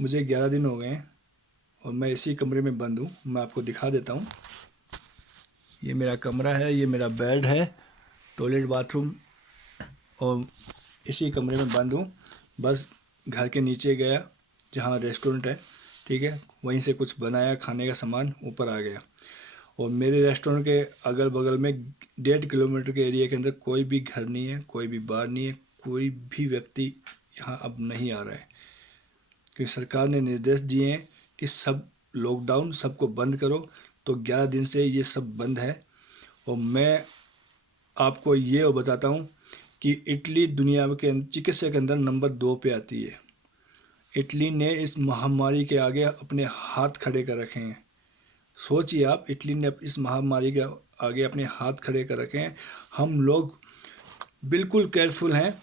मुझे 11 दिन हो गए हैं और मैं इसी कमरे में बंद हूँ। मैं आपको दिखा देता हूँ। ये मेरा कमरा है, ये मेरा बेड है, टॉयलेट बाथरूम, और इसी कमरे में बंद हूँ। बस घर के नीचे गया जहाँ रेस्टोरेंट है, ठीक है, वहीं से कुछ बनाया खाने का सामान, ऊपर आ गया। और मेरे रेस्टोरेंट के अगल बगल में 1.5 किलोमीटर के एरिया के अंदर कोई भी घर नहीं है, कोई भी बार नहीं है, कोई भी व्यक्ति यहाँ अब नहीं आ रहा है, क्योंकि सरकार ने निर्देश दिए हैं कि सब लॉकडाउन सबको बंद करो। तो 11 दिन से ये सब बंद है। और मैं आपको ये बताता हूँ कि इटली दुनिया के चिकित्सा के अंदर नंबर 2 पे आती है। इटली ने इस महामारी के आगे अपने हाथ खड़े कर रखे हैं। सोचिए आप, इटली ने इस महामारी के आगे अपने हाथ खड़े कर रखे हैं। हम लोग बिल्कुल केयरफुल हैं।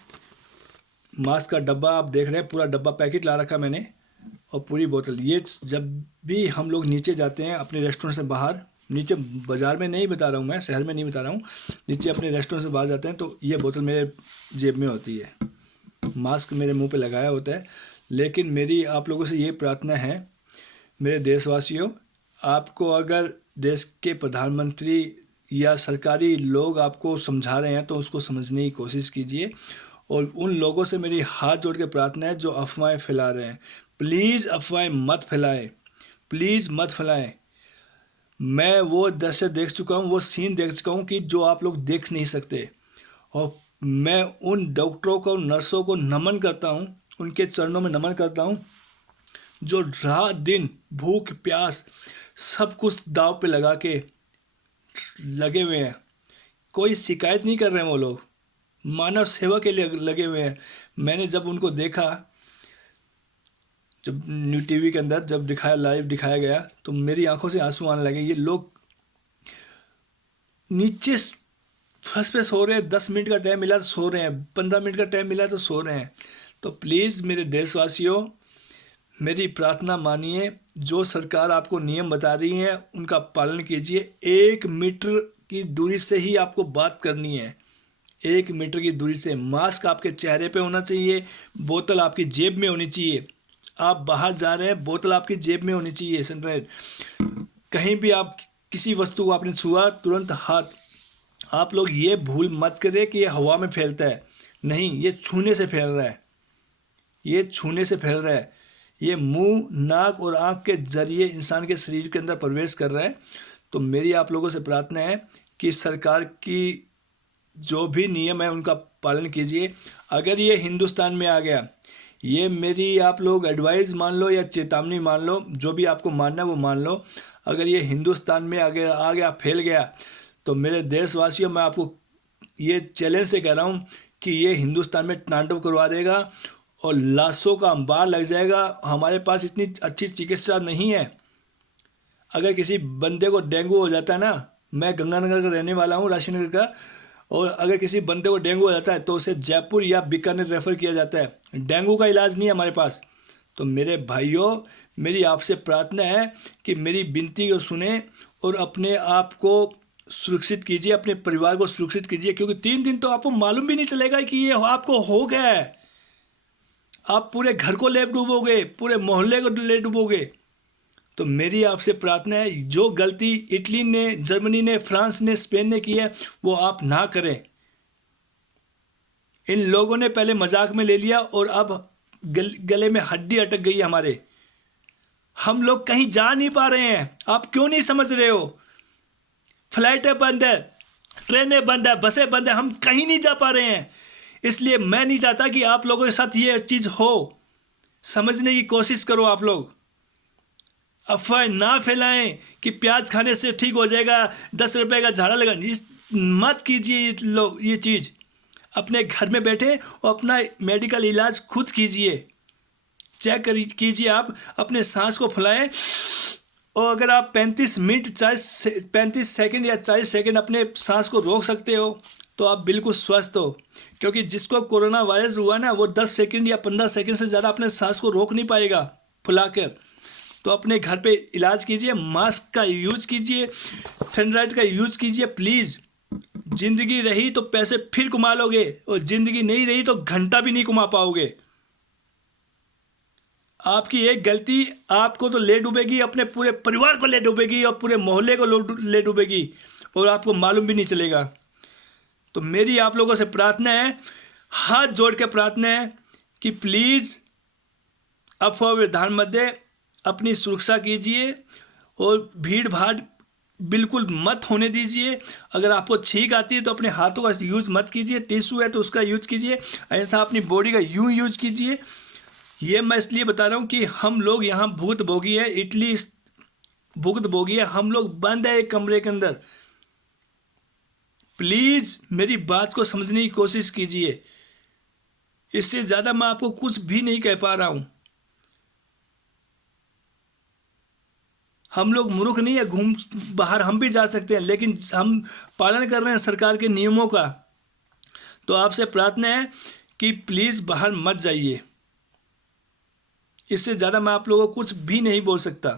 मास्क का डब्बा आप देख रहे हैं, पूरा डब्बा पैकेट ला रखा मैंने, और पूरी बोतल। ये जब भी हम लोग नीचे जाते हैं अपने रेस्टोरेंट से बाहर, नीचे बाज़ार में नहीं बता रहा हूँ मैं, शहर में नहीं बता रहा हूँ, नीचे अपने रेस्टोरेंट से बाहर जाते हैं तो ये बोतल मेरे जेब में होती है, मास्क मेरे मुंह पे लगाया होता है। लेकिन मेरी आप लोगों से ये प्रार्थना है, मेरे देशवासियों, आपको अगर देश के प्रधानमंत्री या सरकारी लोग आपको समझा रहे हैं तो उसको समझने की कोशिश कीजिए। और उन लोगों से मेरी हाथ जोड़ के प्रार्थना है जो अफवाहें फैला रहे हैं, प्लीज़ अफवाहें मत फैलाएं, प्लीज़ मत फैलाएं। मैं वो दृश्य देख चुका हूँ, वो सीन देख चुका हूँ कि जो आप लोग देख नहीं सकते। और मैं उन डॉक्टरों को, नर्सों को नमन करता हूँ, उनके चरणों में नमन करता हूँ, जो रात दिन भूख प्यास सब कुछ दाव पे लगा के लगे हुए हैं। कोई शिकायत नहीं कर रहे हैं, वो लोग मानव सेवा के लिए लगे हुए हैं। मैंने जब उनको देखा, जब न्यू टीवी के अंदर जब दिखाया, लाइव दिखाया गया, तो मेरी आंखों से आंसू आने लगे। ये लोग नीचे फर्स्ट पे सो रहे हैं, 10 मिनट का टाइम मिला तो सो रहे हैं, 15 मिनट का टाइम मिला तो सो रहे हैं। तो प्लीज़ मेरे देशवासियों, मेरी प्रार्थना मानिए, जो सरकार आपको नियम बता रही है उनका पालन कीजिए। 1 मीटर की दूरी से ही आपको बात करनी है, 1 मीटर की दूरी से। मास्क आपके चेहरे पे होना चाहिए, बोतल आपकी जेब में होनी चाहिए। आप बाहर जा रहे हैं, बोतल आपकी जेब में होनी चाहिए, सनराइज। कहीं भी आप किसी वस्तु को आपने छुआ, तुरंत हाथ। आप लोग ये भूल मत करें कि ये हवा में फैलता है, नहीं, ये छूने से फैल रहा है, ये छूने से फैल रहा है। ये मुंह, नाक और आँख के जरिए इंसान के शरीर के अंदर प्रवेश कर रहा है। तो मेरी आप लोगों से प्रार्थना है कि सरकार की जो भी नियम है उनका पालन कीजिए। अगर ये हिंदुस्तान में आ गया, ये मेरी आप लोग एडवाइस मान लो या चेतावनी मान लो, जो भी आपको मानना है वो मान लो। अगर ये हिंदुस्तान में आ गया फैल गया, तो मेरे देशवासियों, मैं आपको ये चैलेंज से कह रहा हूँ कि ये हिंदुस्तान में तांडव करवा देगा और लाशों का अंबार लग जाएगा। हमारे पास इतनी अच्छी चिकित्सा नहीं है। अगर किसी बंदे को डेंगू हो जाता है ना, मैं गंगानगर का रहने वाला हूँ, राशीनगर का, और अगर किसी बंदे को डेंगू हो जाता है तो उसे जयपुर या बीकानेर रेफ़र किया जाता है। डेंगू का इलाज नहीं है हमारे पास। तो मेरे भाइयों, मेरी आपसे प्रार्थना है कि मेरी विनती को सुने और अपने आप को सुरक्षित कीजिए, अपने परिवार को सुरक्षित कीजिए, क्योंकि 3 दिन तो आपको मालूम भी नहीं चलेगा कि ये आपको हो गया है। आप पूरे घर को ले डूबोगे, पूरे मोहल्ले को ले डूबोगे। तो मेरी आपसे प्रार्थना है, जो गलती इटली ने, जर्मनी ने, फ्रांस ने, स्पेन ने की है, वो आप ना करें। इन लोगों ने पहले मजाक में ले लिया और अब गले में हड्डी अटक गई हमारे। हम लोग कहीं जा नहीं पा रहे हैं। आप क्यों नहीं समझ रहे हो? फ्लाइटें बंद है, ट्रेनें बंद है, बसें बंद है, हम कहीं नहीं जा पा रहे हैं। इसलिए मैं नहीं चाहता कि आप लोगों के साथ ये चीज़ हो। समझने की कोशिश करो आप लोग। अफवाह ना फैलाएं कि प्याज खाने से ठीक हो जाएगा, 10 रुपए का झाड़ा लगा, मत कीजिए ये चीज़। अपने घर में बैठे और अपना मेडिकल इलाज खुद कीजिए। चेक कीजिए, आप अपने सांस को फैलाएं, और अगर आप 35 सेकंड या 40 सेकंड अपने सांस को रोक सकते हो तो आप बिल्कुल स्वस्थ हो। क्योंकि जिसको कोरोना वायरस हुआ ना, वो 10 सेकंड या 15 सेकंड से ज़्यादा अपने सांस को रोक नहीं पाएगा फुलाकर। तो अपने घर पे इलाज कीजिए, मास्क का यूज कीजिए, सैनिटाइजर का यूज कीजिए प्लीज़। जिंदगी रही तो पैसे फिर कमा लोगे, और जिंदगी नहीं रही तो घंटा भी नहीं कमा पाओगे। आपकी एक गलती आपको तो ले डूबेगी, अपने पूरे परिवार को ले डूबेगी और पूरे मोहल्ले को ले डूबेगी, और आपको मालूम भी नहीं चलेगा। तो मेरी आप लोगों से प्रार्थना है, हाथ जोड़ के प्रार्थना है कि प्लीज़ अफवाह में ध्यान मत दें, अपनी सुरक्षा कीजिए और भीड़ भाड़ बिल्कुल मत होने दीजिए। अगर आपको छींक आती है तो अपने हाथों का यूज़ मत कीजिए, टिश्यू है तो उसका यूज़ कीजिए, अन्यथा अपनी बॉडी का यूज़ कीजिए। ये मैं इसलिए बता रहा हूँ कि हम लोग यहाँ भुक्तभोगी है, इटली भुक्तभोगी है, हम लोग बंद है एक कमरे के अंदर। प्लीज़ मेरी बात को समझने की कोशिश कीजिए, इससे ज़्यादा मैं आपको कुछ भी नहीं कह पा रहा हूँ। हम लोग मूर्ख नहीं है, घूम बाहर हम भी जा सकते हैं, लेकिन हम पालन कर रहे हैं सरकार के नियमों का। तो आपसे प्रार्थना है कि प्लीज़ बाहर मत जाइए, इससे ज़्यादा मैं आप लोगों को कुछ भी नहीं बोल सकता।